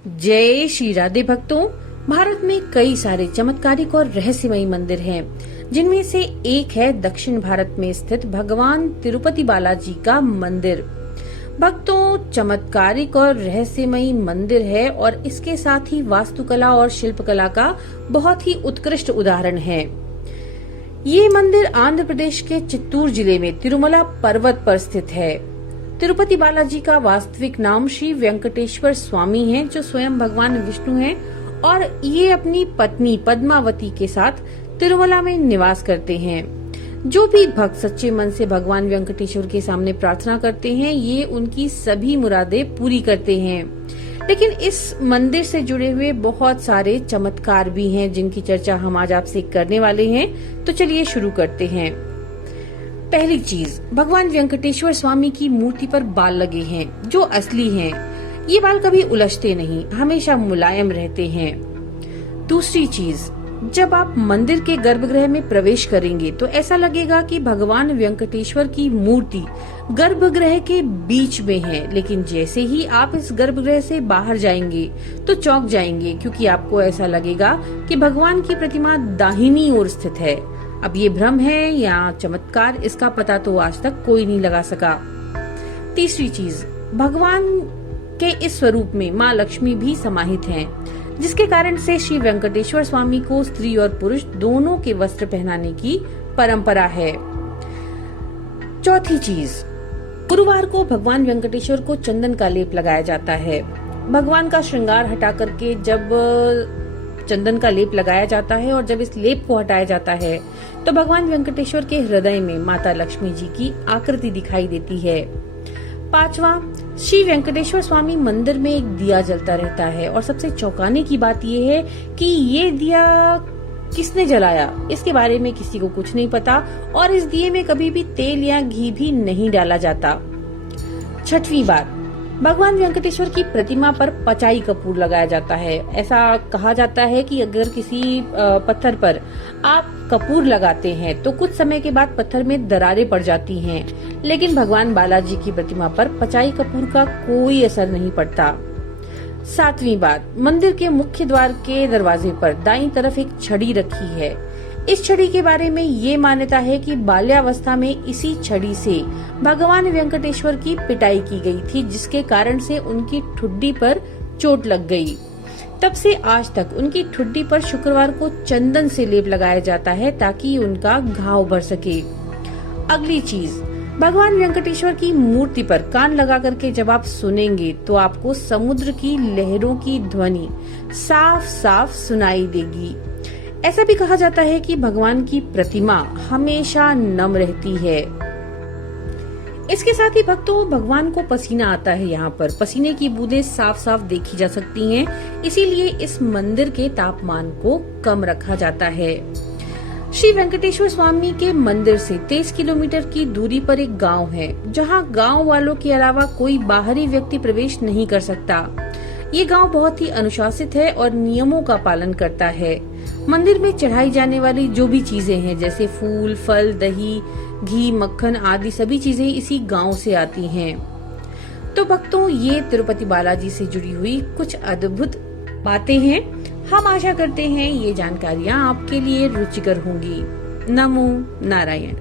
जय श्री राधे भक्तों। भारत में कई सारे चमत्कारिक और रहस्यमयी मंदिर हैं, जिनमें से एक है दक्षिण भारत में स्थित भगवान तिरुपति बालाजी का मंदिर। भक्तों, चमत्कारिक और रहस्यमयी मंदिर है और इसके साथ ही वास्तुकला और शिल्पकला का बहुत ही उत्कृष्ट उदाहरण है। ये मंदिर आंध्र प्रदेश के चित्तूर जिले में तिरुमला पर्वत पर स्थित है। तिरुपति बालाजी का वास्तविक नाम श्री वेंकटेश्वर स्वामी है, जो स्वयं भगवान विष्णु हैं और ये अपनी पत्नी पद्मावती के साथ तिरुमला में निवास करते हैं। जो भी भक्त सच्चे मन से भगवान वेंकटेश्वर के सामने प्रार्थना करते हैं, ये उनकी सभी मुरादें पूरी करते हैं। लेकिन इस मंदिर से जुड़े हुए बहुत सारे चमत्कार भी हैं, जिनकी चर्चा हम आज आपसे करने वाले हैं। तो चलिए शुरू करते हैं। पहली चीज, भगवान वेंकटेश्वर स्वामी की मूर्ति पर बाल लगे हैं, जो असली हैं। ये बाल कभी उलझते नहीं, हमेशा मुलायम रहते हैं। दूसरी चीज, जब आप मंदिर के गर्भगृह में प्रवेश करेंगे तो ऐसा लगेगा कि भगवान वेंकटेश्वर की मूर्ति गर्भगृह के बीच में है। लेकिन जैसे ही आप इस गर्भगृह से बाहर जाएंगे तो चौंक जाएंगे, क्योंकि आपको ऐसा लगेगा कि भगवान की प्रतिमा दाहिनी ओर स्थित है। अब ये भ्रम है या चमत्कार, इसका पता तो आज तक कोई नहीं लगा सका। तीसरी चीज, भगवान के इस स्वरूप में माँ लक्ष्मी भी समाहित हैं, जिसके कारण से श्री वेंकटेश्वर स्वामी को स्त्री और पुरुष दोनों के वस्त्र पहनाने की परंपरा है। चौथी चीज, गुरुवार को भगवान वेंकटेश्वर को चंदन का लेप लगाया जाता है। भगवान का श्रृंगार हटा करके जब चंदन का लेप लगाया जाता है और जब इस लेप को हटाया जाता है तो भगवान वेंकटेश्वर के हृदय में माता लक्ष्मी जी की आकृति दिखाई देती है। पांचवा, श्री वेंकटेश्वर स्वामी मंदिर में एक दिया जलता रहता है और सबसे चौंकाने की बात यह है कि ये दिया किसने जलाया, इसके बारे में किसी को कुछ नहीं पता और इस दिए में कभी भी तेल या घी भी नहीं डाला जाता। छठवीं बात, भगवान वेंकटेश्वर की प्रतिमा पर पचाई कपूर लगाया जाता है। ऐसा कहा जाता है कि अगर किसी पत्थर पर आप कपूर लगाते हैं तो कुछ समय के बाद पत्थर में दरारें पड़ जाती हैं, लेकिन भगवान बालाजी की प्रतिमा पर पचाई कपूर का कोई असर नहीं पड़ता। सातवीं बात, मंदिर के मुख्य द्वार के दरवाजे पर दाईं तरफ एक छड़ी रखी है। इस छड़ी के बारे में ये मान्यता है कि बाल्यावस्था में इसी छड़ी से भगवान वेंकटेश्वर की पिटाई की गई थी, जिसके कारण से उनकी ठुड्डी पर चोट लग गई। तब से आज तक उनकी ठुड्डी पर शुक्रवार को चंदन से लेप लगाया जाता है, ताकि उनका घाव भर सके। अगली चीज, भगवान वेंकटेश्वर की मूर्ति पर कान लगा करके जब आप सुनेंगे तो आपको समुद्र की लहरों की ध्वनि साफ साफ सुनाई देगी। ऐसा भी कहा जाता है कि भगवान की प्रतिमा हमेशा नम रहती है। इसके साथ ही भक्तों, भगवान को पसीना आता है। यहाँ पर पसीने की बूंदें साफ साफ देखी जा सकती हैं, इसीलिए इस मंदिर के तापमान को कम रखा जाता है। श्री वेंकटेश्वर स्वामी के मंदिर से 23 किलोमीटर की दूरी पर एक गांव है, जहां गांव वालों के अलावा कोई बाहरी व्यक्ति प्रवेश नहीं कर सकता। ये गांव बहुत ही अनुशासित है और नियमों का पालन करता है। मंदिर में चढ़ाई जाने वाली जो भी चीजें हैं, जैसे फूल, फल, दही, घी, मक्खन आदि सभी चीजें इसी गांव से आती हैं। तो भक्तों, ये तिरुपति बालाजी से जुड़ी हुई कुछ अद्भुत बातें हैं। हम आशा करते हैं ये जानकारियाँ आपके लिए रुचिकर होंगी। नमो नारायण।